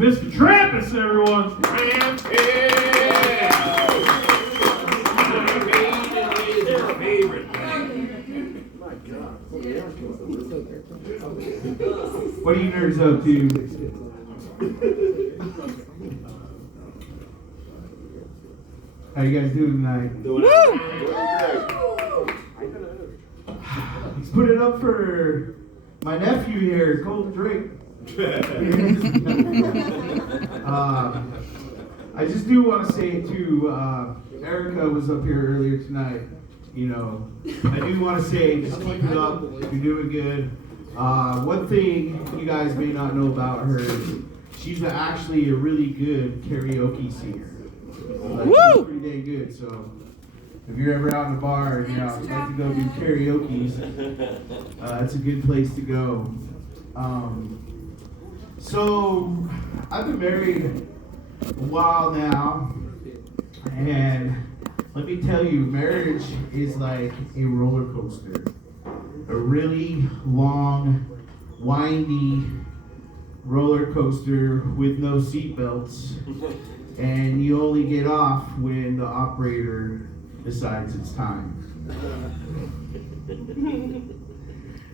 Mr. Trappist, everyone. What are you nerds up to? How you guys doing tonight? Let's put it up for my nephew here, Colton Drake. I just do want to say too, Erica was up here earlier tonight. You know, I do want to say, just keep it up. You're doing good. One thing you guys may not know about her is she's actually a really good karaoke singer. She's pretty dang good. So if you're ever out in a bar and you're out like to go do karaoke, it's a good place to go. So I've been married a while now, and let me tell you, marriage is like a roller coaster. A really long, windy roller coaster with no seatbelts, and you only get off when the operator decides it's time.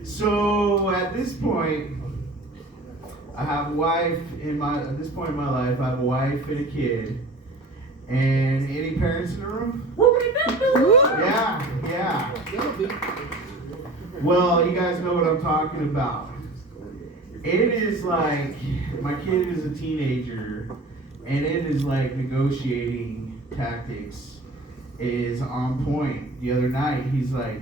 So at this point, I have a wife at this point in my life, I have a wife and a kid. And any parents in the room? Yeah. Well, you guys know what I'm talking about. It is like, my kid is a teenager, and it is like negotiating tactics is on point. The other night, he's like,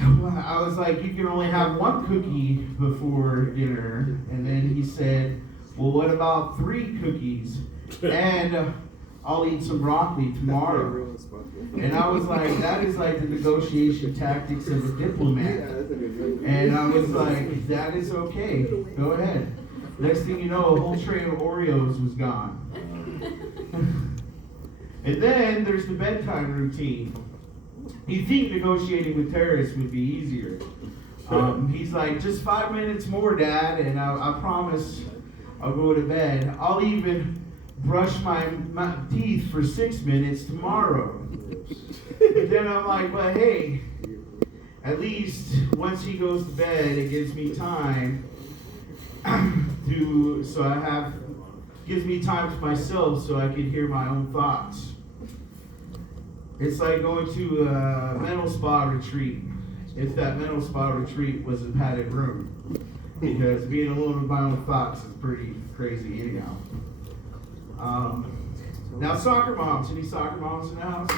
I was like, you can only have one cookie before dinner. And then he said, well, what about 3 cookies? And I'll eat some broccoli tomorrow. And I was like, that is like the negotiation tactics of a diplomat. And I was like, that is okay. Go ahead. Next thing you know, a whole tray of Oreos was gone. And then there's the bedtime routine. You think negotiating with terrorists would be easier. He's like, just 5 minutes more, Dad, and I promise I'll go to bed. I'll even brush my teeth for 6 minutes tomorrow. But then I'm like, but hey, at least once he goes to bed, it gives me time gives me time to myself so I can hear my own thoughts. It's like going to a mental spa retreat, if that mental spa retreat was a padded room. Because being alone with my own thoughts is pretty crazy anyhow. Now soccer moms, any soccer moms in the house?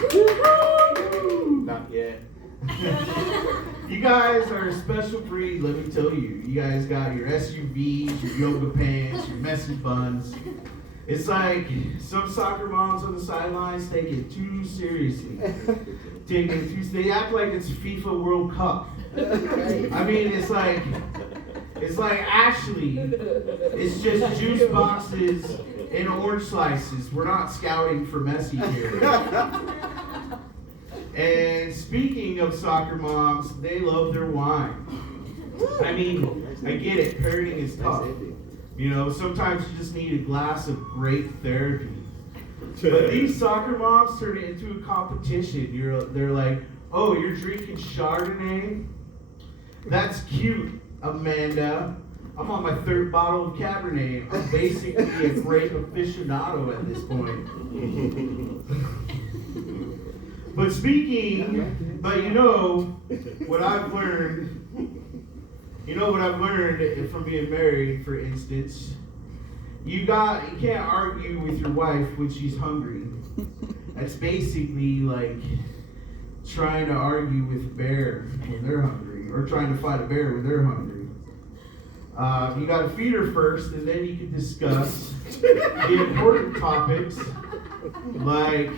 Not yet. You guys are a special breed, let me tell you. You guys got your SUVs, your yoga pants, your messy buns. It's like some soccer moms on the sidelines take it too seriously. They act like it's FIFA World Cup. I mean, it's like actually, it's just juice boxes and orange slices. We're not scouting for Messi here. And speaking of soccer moms, they love their wine. I mean, I get it, parenting is tough. You know, sometimes you just need a glass of grape therapy. But these soccer moms turn it into a competition. They're like, oh, you're drinking Chardonnay? That's cute, Amanda. I'm on my 3rd bottle of Cabernet. I'm basically a grape aficionado at this point. But you know what I've learned from being married, for instance, you can't argue with your wife when she's hungry. That's basically like trying to argue with a bear when they're hungry, or trying to fight a bear when they're hungry. You got to feed her first, and then you can discuss the important topics, like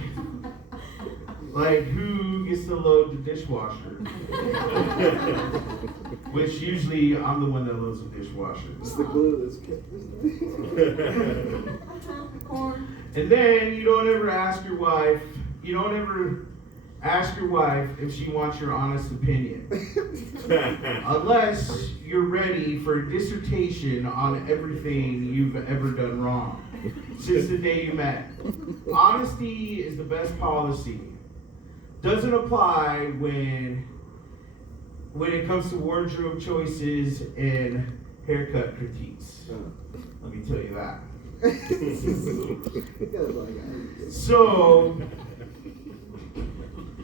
who gets to load the dishwasher. Which usually I'm the one that loads the dishwasher. It's the glue that's And then you don't ever ask your wife, you don't ever ask your wife if she wants your honest opinion. Unless you're ready for a dissertation on everything you've ever done wrong since the day you met. Honesty is the best policy. Doesn't apply when it comes to wardrobe choices and haircut critiques. Let me tell you that. So,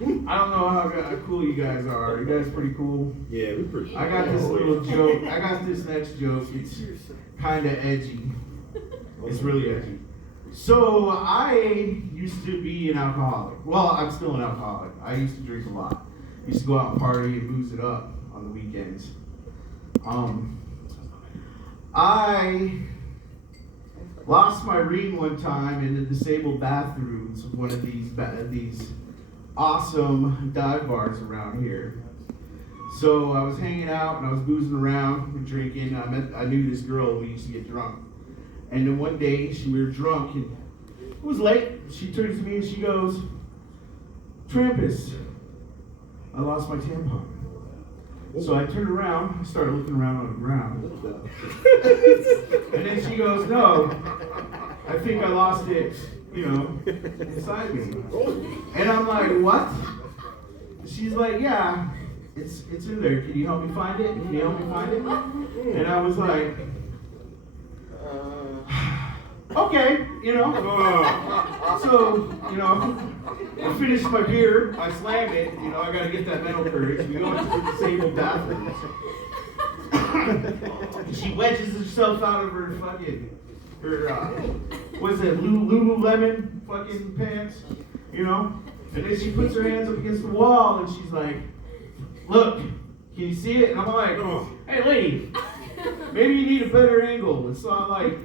I don't know how cool you guys are. Are you guys pretty cool? Yeah, we're pretty. I got this little joke. I got this next joke. It's kind of edgy. It's really edgy. So I used to be an alcoholic. Well, I'm still an alcoholic. I used to drink a lot. I used to go out and party and booze it up on the weekends. I lost my ring one time in the disabled bathrooms of one of these awesome dive bars around here. So I was hanging out and I was boozing around and drinking. I knew this girl and we used to get drunk. And then one day we were drunk and it was late. She turns to me and she goes, "Trampus, I lost my tampon." So I turned around, I started looking around on the ground. And then she goes, "No, I think I lost it, inside me." And I'm like, "What?" She's like, "Yeah, it's in there. Can you help me find it? Can you help me find it?" And I was like, "Okay, So, I finished my beer, I slammed it, I gotta get that mental courage. We go into the disabled bathroom. She wedges herself out of her what's it, Lululemon fucking pants, And then she puts her hands up against the wall and she's like, "Look, can you see it?" And I'm like, "Hey lady, maybe you need a better angle." And so I'm like,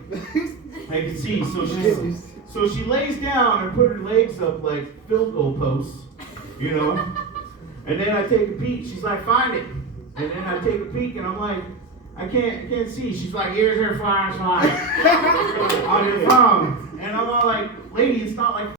I can see. So she lays down and put her legs up like field goal posts, And then I take a peek. She's like, "Find it." And then I take a peek and I'm like, I can't see. She's like, "Here's her flashlight on your phone." And I'm all like, "Lady, it's not like